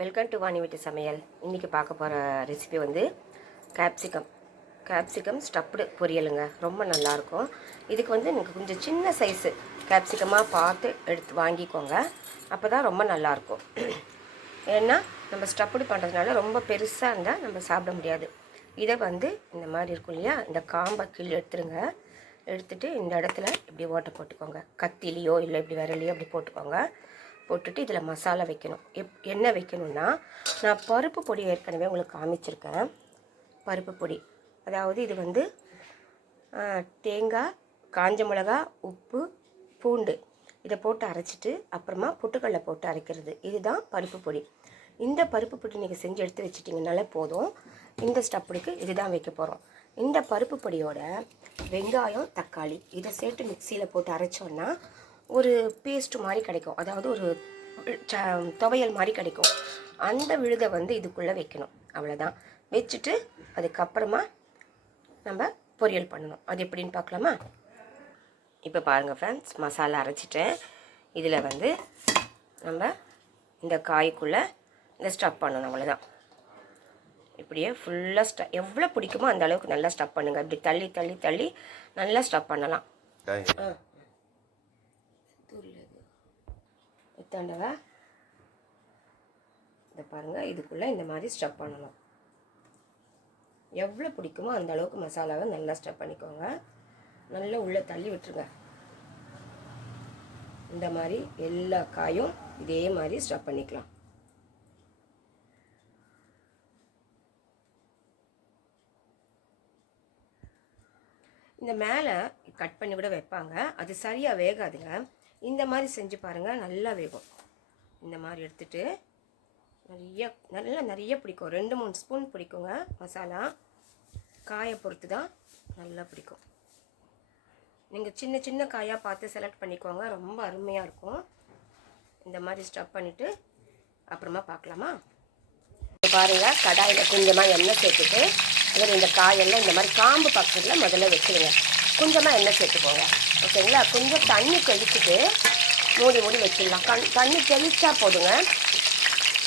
Welcome to Vani வீட்டு சமையல். இன்றைக்கி பார்க்க போகிற ரெசிபி வந்து கேப்சிகம் கேப்சிகம் ஸ்டப்டு பொரியலுங்க. ரொம்ப நல்லாயிருக்கும். இதுக்கு வந்து எனக்கு கொஞ்சம் சின்ன சைஸு கேப்சிகமாக பார்த்து எடுத்து வாங்கிக்கோங்க. அப்போ தான் ரொம்ப நல்லாயிருக்கும். ஏன்னா நம்ம ஸ்டப்டு பண்ணுறதுனால ரொம்ப பெருசாக இருந்தால் நம்ம சாப்பிட முடியாது. இதை வந்து இந்த மாதிரி இருக்கும் இல்லையா? இந்த காம்பை கீழே எடுத்துருங்க. எடுத்துட்டு இந்த இடத்துல இப்படி ஓட்டை போட்டுக்கோங்க. கத்திலேயோ இல்லை இப்படி விரலையோ அப்படி போட்டுக்கோங்க. போட்டுட்டு இதில் மசாலா வைக்கணும். எப் என்ன வைக்கணும்னா நான் பருப்பு பொடி ஏற்கனவே உங்களுக்கு காமிச்சிருக்கேன். பருப்பு பொடி. அதாவது இது வந்து தேங்காய் காஞ்ச மிளகா உப்பு பூண்டு. இதை போட்டு அரைச்சிட்டு அப்புறமா பொட்டுக்கடலை போட்டு அரைக்கிறது. இதுதான் பருப்பு பொடி. இந்த பருப்பு பொடி நீங்கள் செஞ்சு எடுத்து வச்சிட்டிங்கனாலே போதும். இந்த ஸ்டப்புக்கு இதுதான் வைக்க போகிறோம் இந்த பருப்பு பொடியோட வெங்காயம் தக்காளி இதை சேர்த்து மிக்சியில் போட்டு அரைச்சோன்னா ஒரு பேஸ்ட் மாதிரி கிடைக்கும். அதாவது ஒரு துவையல் மாதிரி கிடைக்கும். அந்த விழுதை வந்து இதுக்குள்ளே வைக்கணும். அவ்வளோதான் வச்சுட்டு அதுக்கப்புறமா நம்ம பொரியல் பண்ணணும். அது எப்படின்னு பார்க்கலாமா? இப்போ பாருங்கள் ஃப்ரெண்ட்ஸ் மசாலா அரைச்சிட்டேன். இதில் வந்து நம்ம இந்த காய்க்குள்ளே இந்த ஸ்டப் பண்ணணும் அவ்வளோதான் இப்படியே ஃபுல்லாக ஸ்ட எவ்வளோ பிடிக்குமோ அந்த அளவுக்கு நல்லா ஸ்டப் பண்ணுங்கள் இப்படி தள்ளி தள்ளி தள்ளி நல்லா ஸ்டப் பண்ணலாம். ஆ இதை பாருங்கள் இதுக்குள்ளே இந்த மாதிரி ஸ்டப் பண்ணணும். எவ்வளோ பிடிக்குமோ அந்த அளவுக்கு மசாலாவை நல்லா ஸ்டப் பண்ணிக்கோங்க. நல்லா உள்ளே தள்ளி விட்டுருங்க. இந்த மாதிரி எல்லா காயும் இதே மாதிரி ஸ்டப் பண்ணிக்கலாம். இந்த மேலே கட் பண்ணி கூட வைப்பாங்க. அது சரியாக வேகாதுங்க. இந்த மாதிரி செஞ்சு பாருங்கள் நல்லா வேகும். இந்த மாதிரி எடுத்துட்டு நிறைய நல்லா நிறைய பிடிக்கும். ரெண்டு மூணு ஸ்பூன் பிடிக்குங்க மசாலா. காயை பொறுத்து தான் நல்லா பிடிக்கும். நீங்கள் சின்ன சின்ன காயாக பார்த்து செலக்ட் பண்ணிக்கோங்க ரொம்ப அருமையாக இருக்கும். இந்த மாதிரி ஸ்டப் பண்ணிவிட்டு அப்புறமா பார்க்கலாமா? இப்போ பாருங்கள் கடாயில் கொஞ்சமாக எண்ணெய் சேர்த்துட்டு அதில் இந்த காயெல்லாம் இந்த மாதிரி காம்பு பக்கத்தில் முதல்ல வச்சுருங்க. கொஞ்சமாக எண்ணெய் சேர்த்துக்கோங்க. ஓகேங்களா? கொஞ்சம் தண்ணி தெளிச்சுட்டு மூடி மூடி வச்சிடலாம். கண் தண்ணி தெளித்தா போதுங்க.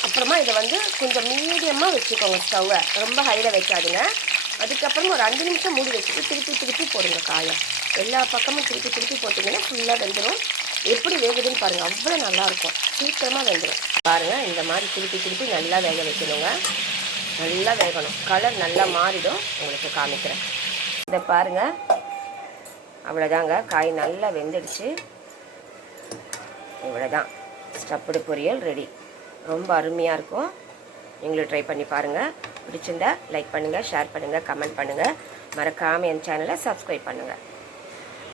அப்புறமா இதை வந்து கொஞ்சம் மீடியமாக வச்சுக்கோங்க ஸ்டவ்வை. ரொம்ப ஹையில் வைக்காதுங்க. அதுக்கப்புறம் ஒரு அஞ்சு நிமிஷம் மூடி வச்சுட்டு திருப்பி திருப்பி போடுங்க காயை. எல்லா பக்கமும் திருப்பி திருப்பி போட்டிங்கன்னா ஃபுல்லாக வெந்துடும் எப்படி வேகுதுன்னு பாருங்கள் அவ்வளோ நல்லாயிருக்கும். சீக்கிரமாக வெந்துடும் பாருங்கள் இந்த மாதிரி திருப்பி திருப்பி நல்லா வேக வைக்கணுங்க. நல்லா வேகணும். கலர் நல்லா மாறிடும். உங்களுக்கு காமிக்கிறேன். இதை பாருங்கள் அவ்வளோதாங்க காய் நல்லா வெந்துடுச்சு. இவ்வளோதான் ஸ்டப்புடு பொரியல் ரெடி. ரொம்ப அருமையாக இருக்கும். நீங்களும் ட்ரை பண்ணி பாருங்கள் பிடிச்சிருந்தா லைக் பண்ணுங்கள் ஷேர் பண்ணுங்கள் கமெண்ட் பண்ணுங்கள் மறக்காமல் என் சேனலை சப்ஸ்கிரைப் பண்ணுங்கள்